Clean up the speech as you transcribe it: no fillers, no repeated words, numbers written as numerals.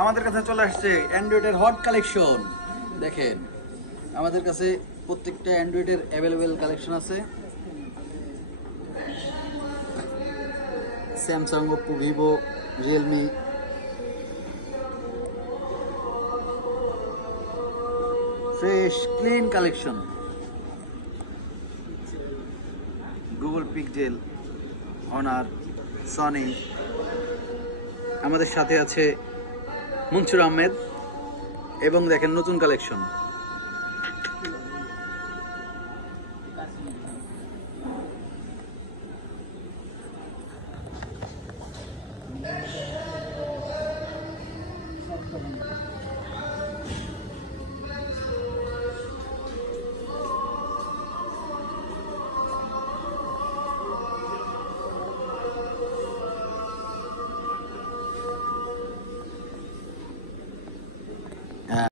আমাদের কাছে চলে আসছে অ্যান্ড্রয়েডের হট কালেকশন। দেখেন আমাদের কাছে প্রত্যেকটা অ্যান্ড্রয়েডের অ্যাভেলেবেল কালেকশন আছে। Samsung, Oppo, Vivo, Realme, fresh clean collection. Google pixel, honour, Sony. আমাদের সাথে আছে মনসুর আহমেদ এবং দেখেন নতুন কালেকশন।